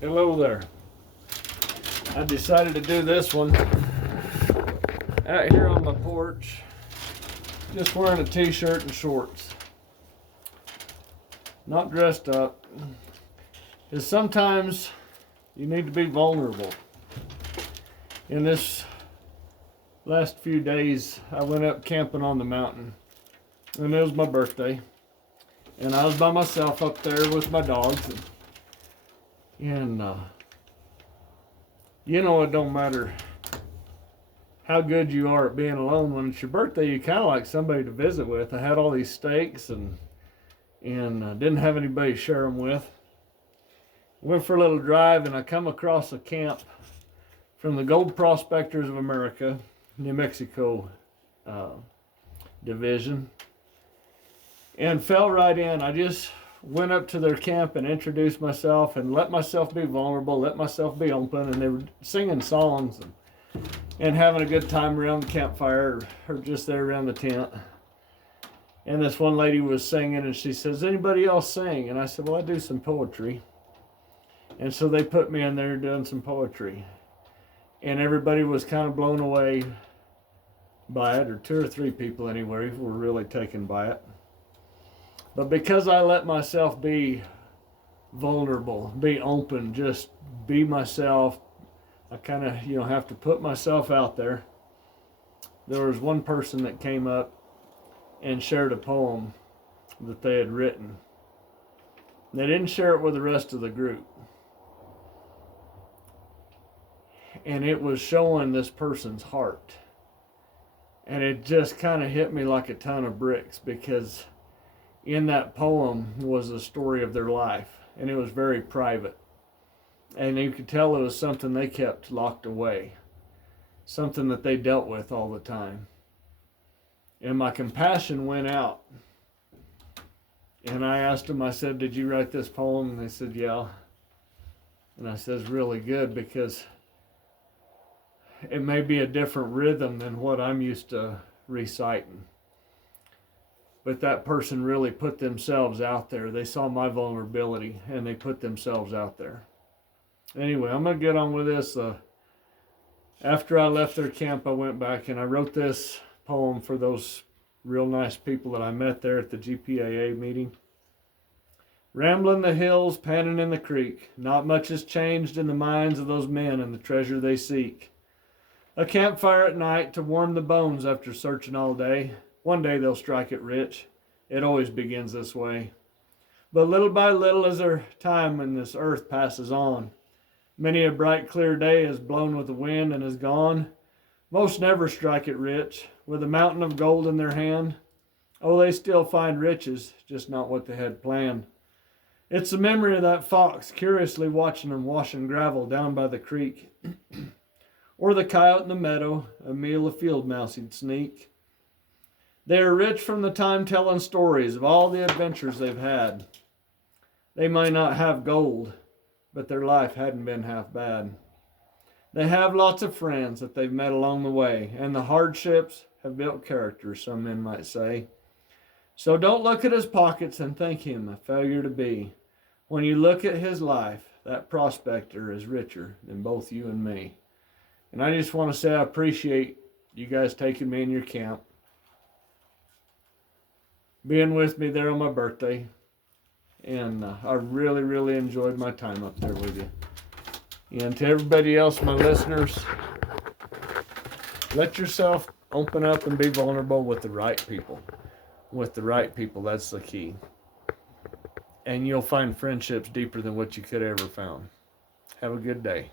Hello there. I decided to do this one out here on my porch, just wearing a t-shirt and shorts, not dressed up, because sometimes you need to be vulnerable. In this last few days, I went up camping on the mountain, and it was my birthday, and I was by myself up there with my dogs, and you know, it don't matter how good you are at being alone. When it's your birthday, you kind of like somebody to visit with. I had all these steaks and didn't have anybody to share them with. Went for a little drive, and I come across a camp from the Gold Prospectors of America, New Mexico division, and fell right in. I just went up to their camp and introduced myself and let myself be vulnerable, let myself be open, and they were singing songs and having a good time around the campfire or just there around the tent. And this one lady was singing, and she says, "Anybody else sing?" And I said, "Well, I do some poetry." And so they put me in there doing some poetry, and everybody was kind of blown away by it, or two or three people anyway were really taken by it. But because I let myself be vulnerable, be open, just be myself, I kind of, have to put myself out there. There was one person that came up and shared a poem that they had written. They didn't share it with the rest of the group. And it was showing this person's heart. And it just kind of hit me like a ton of bricks, because in that poem was the story of their life, and it was very private. And you could tell it was something they kept locked away, something that they dealt with all the time. And my compassion went out. And I asked them, I said, "Did you write this poem?" And they said, "Yeah." And I said, "It's really good, because it may be a different rhythm than what I'm used to reciting. But that person really put themselves out there. They saw my vulnerability, and they put themselves out there." Anyway, I'm going to get on with this. After I left their camp, I went back and I wrote this poem for those real nice people that I met there at the GPAA meeting. Rambling the hills, panning in the creek, not much has changed in the minds of those men and the treasure they seek. A campfire at night to warm the bones after searching all day. One day they'll strike it rich. It always begins this way. But little by little, as their time in this earth passes on, many a bright clear day is blown with the wind and is gone. Most never strike it rich, with a mountain of gold in their hand. Oh, they still find riches, just not what they had planned. It's the memory of that fox curiously watching them washing gravel down by the creek. Or the coyote in the meadow, a meal a field mouse he'd sneak. They are rich from the time telling stories of all the adventures they've had. They may not have gold, but their life hadn't been half bad. They have lots of friends that they've met along the way, and the hardships have built character, some men might say. So don't look at his pockets and think him a failure to be. When you look at his life, that prospector is richer than both you and me. And I just want to say I appreciate you guys taking me in your camp, being with me there on my birthday, and I really, really enjoyed my time up there with you. And to everybody else, my listeners, let yourself open up and be vulnerable with the right people. With the right people, that's the key. And you'll find friendships deeper than what you could ever found. Have a good day.